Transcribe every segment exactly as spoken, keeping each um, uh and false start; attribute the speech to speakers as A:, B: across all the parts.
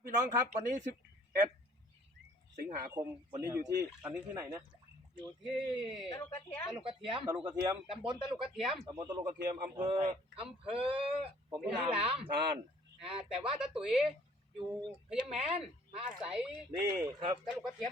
A: พี่น้องครับวันนี้สิบเอ็ดสิงหาคมวันนี้อยู่ที่อันนี้ที่ไหนเนี่ย
B: อยู่ที่
C: ตะลุกกระเทียม
B: ตะลุกกระเทียม
A: ตะลุกกระเทียม
B: ตำบลตะลุกกระเทียม
A: ตำบลตะลุกกระเทียมอำเภอ
B: อำเภอ
A: ผม
B: บุรีรัมย์
A: อ่าน
B: อ่าแต่ว่าตาตุ๋ยอยู่พญาแมนมาอาศัย
A: นี่ครับ
B: ตะลุกกระเทียม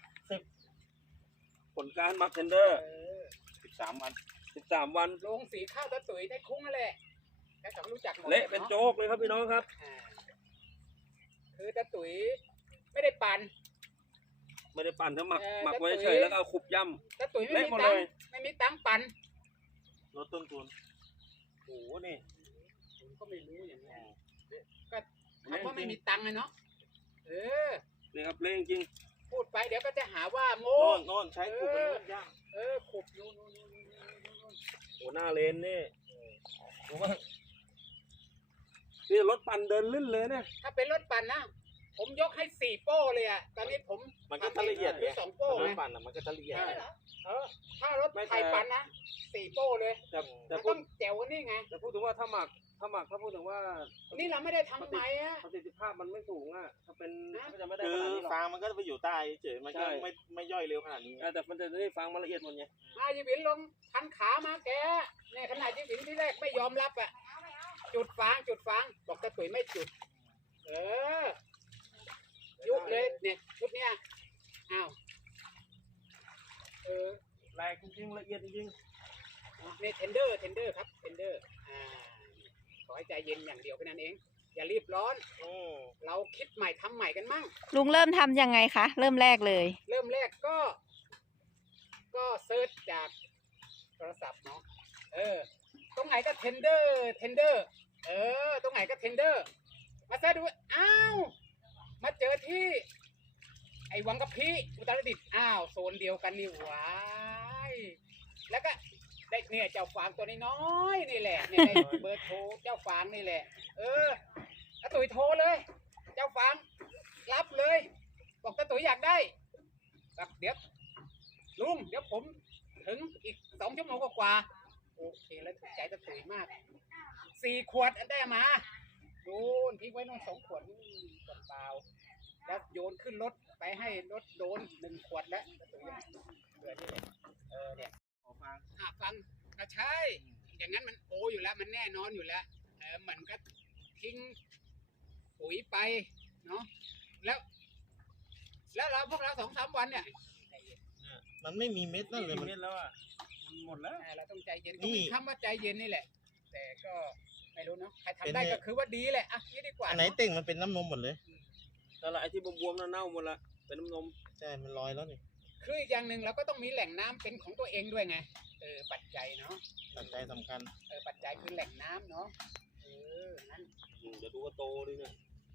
A: ผลการมาเทนเดอร์
B: เออ
A: สิบสามวันสิบสามวัน
B: ลงสีข้าวตาตุ๋ยได้คุ้งนั่นแหละแค่สองรู้จักหมด
A: เละเป็นโจ๊กเลยครับพี่น้องครับ
B: อ่าคือตาตุ๋ยไม่ได้ปั่น
A: ไม่ได้ปั่นถ้าหมัก
B: เออ
A: หมักไว้
B: แล้ว
A: เฉ
B: ตุ๋
A: ย
B: ย
A: แล้วก็เอาขุบย่
B: ตาตุ๋ยไม่
A: เละ
B: มี
A: หมด
B: ตัง
A: เลย
B: ค์ไม่มีตังค์ปั่น
A: ำลดต้นทุนโอ้โหนี่
B: ผมก็ไม่รู้อย่างนี้ก็คำว่าไม่มีตังค์เลยเนาะเออ
A: นี่ครับเละจริง
B: พูดไปเดี๋ยวก็จะหาว่า
A: โน่
B: โง่
A: นโน่นใช้ขุบเป็นเรื่องยาก
B: เออขุบนู่นนู่นนู่นนู่นนู่น
A: โอ้หน้าเลนนี่ผมว่านี่รถปั่นเดินลื่นเลยเนี่ย
B: ถ้าเป็นรถปั่นนะผมยกให้สี่โป้เลยอ่ะตอนนี้ผม
A: มันก็ทะละเอียด
B: หรือสองโป้
A: ร
B: ไง
A: ถปั่นอ่ะมันก็ทะละเอียด
B: ใช่เออถ้ารถ
A: ไม่แต่
B: ไทยปั่นนะสี่โป้เลย
A: แต่แต่
B: มัน
A: พู
B: ต้
A: ด
B: องแจ๋วกว่านี่ไง
A: แต่พูดถึงว่าถ้าหมักถ้าหมักถ้าพูดถึงว่า
B: นี่เราไม่ได้ทำใหม่อะ
A: ประสิทธิภาพมันไม่สูงอ่ะถ้าเป็น
B: นะ
A: มันจะไม่ได้
D: คื
A: ข
D: อ
A: นาดนี้หรอก
D: ฟางมันก็จะไปอยู่ใต้เฉยมันก็
A: ใช่
D: ไม่ไม่ย่อยเร็วขนาดนี้
A: เออแต่มันจะได้ฟังมันละเอียดหมดไง
B: อายีบินลงพันขามาแกเนี่ยขนาดยีบินที่แรกไม่ยอมรับอ่ะจุดฟางจุดฟางบอกตะตุ๋ยไม่จุด เออยุบเลยเนี่ยชุดเนี้ยอ้าวเออ
A: แรงจริงๆละเอียดจริง
B: นี่เทนเดอร์เทนเดอร์ครับเทนเดอร์อ่าขอให้ใจเย็นอย่างเดียวแค่นั้นเอง อย่ารีบร้อน
D: อืม
B: เราคิดใหม่ทำใหม่กันมั่ง
C: ลุงเริ่มทำยังไงคะ เริ่มแรกเลย
B: เริ่มแรกก็ ก็เซิร์ชจากโทรศัพท์เนาะเออ ตรงไหนก็เทนเดอร์เทนเดอร์เออ ตรงไหนก็เทนเดอร์มาเซิร์ชดูอ้าวมาเจอที่ ไอ้วังกะพีอุตรดิตถ์อ้าวโซนเดียวกันนี่หวายแล้วก็ได้เนี่ยเจ้าฟางตัวน้อยๆนี่แหละเนี่ยได้เบอร์โทรเจ้าฟางนี่แหละ เออตาตุ๋ยโทรเลย เจ้าฟางรับเลย บอกตาตุ๋ยอยากได้แบบเดี๋ยวลุงเดี๋ยวผมถึงอีกสองชั่วโมงกว่าๆโอเคแล้วถูกใจตาตุ๋ยมากสี่ขวดได้มาโยนทิ้งไว้นู่นสองขวดนี่ขวดเปล่าแล้วโยนขึ้นรถไปให้รถโดนหนึ่งขวดแล้วตาตุ๋ยเออนี่แหละเออเนี่ย
D: ขอฟัง
B: อ่ะฟังก็ใช่ อย่างนั้นมันโออยู่แล้วมันแน่นอนอยู่แล้วเออมันก็ทิ้งปุ๋ยไปเนาะแล้ว แล้วเราพวกเราสองสามวันเนี่ย
D: มันไม่มีเม็ด
A: ๆ
D: นั่นเลย
A: กี่
D: มัน
A: เม็ดแล้วอ่ะมันหมดแล้ว
B: อ่าเราต้องใจเย็น
D: นี่
B: ต้องมีคำว่าใจเย็นนี่แหละ แต่ก็ไม่รู้เนาะใคร
D: เป็น
B: ทำได้
D: ไง
B: ก็คือว่าดีแหละอ่ะนี่ดีกว่า
D: อันไหนเต่งมันเป็นน้ำนมหมดเลย
A: แต่ละไอ้ที่บวมๆน่ะเน่าหมดละเป็นน้ำนม
D: ใช่มันลอยแล้วนี่
B: คืออีกอย่างหนึ่งเราก็ต้องมีแหล่งน้ำเป็นของตัวเองด้วยไงเออปัจจัยเนาะ
D: ปัจจัยสำคัญ
B: เออปัจจัยคือแหล่งน้ำเนาะเออนั่น
A: อืมเดี๋ยวดูว่าโตดิเนี่ย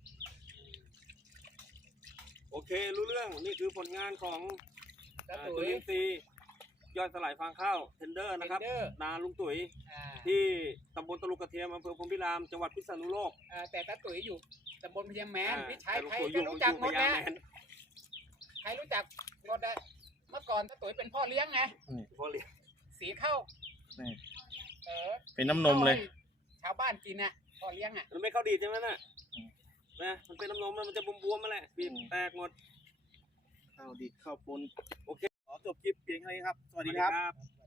A: โอเครู้เรื่องนี่คือผลงานของ
B: ตา
A: อ่า
B: ตุ๋
A: จุ
B: ย
A: ลินทรีย์ย่อยสลายฟางข้าวเทนเดอร์นะครับ
B: เทนเดอร์
A: นาลุงตุ๋ย
B: อ่า
A: ที่ตำบลตะลุกกระเทียมอำเภอพรหมพิรามจังหวัดพิษณุโลก
B: อ่าแต่ตาตุ๋ยอยู่ตำบลพญาแมน
A: อ่า
B: พี่ชาย
A: แต่ลุง
B: ใคร
A: ตุ๋ยอ
B: ก็
A: ยู่
B: รู้จักหมด
A: อยู่พญา
B: นะ
A: แมน
B: ใครรู้จักหมดอะเมื่อก่อนตาตุ๋ยเป็นพ่อเลี้ยงไง
A: พ่อเลี้ยง
B: สีเข้า
D: นี่
B: เออ
D: เป็นน้ำนมเลย
B: ชาวบ้านกินอ่ะพ่อเลี้ยงอ่ะ
A: มันไม่เข้าดีดใช่ไหมน่ะ
D: อืม
A: นะมันเป็นน้ำนมแล้วมันจะบวมๆมาแหละบีบแตกหมด
D: ข้าวดิบข้าวปน
A: โอเค
D: ขอจบคลิปเพียงเท่านี้ครับ สวัสดีครับ
A: สวัสดีครับ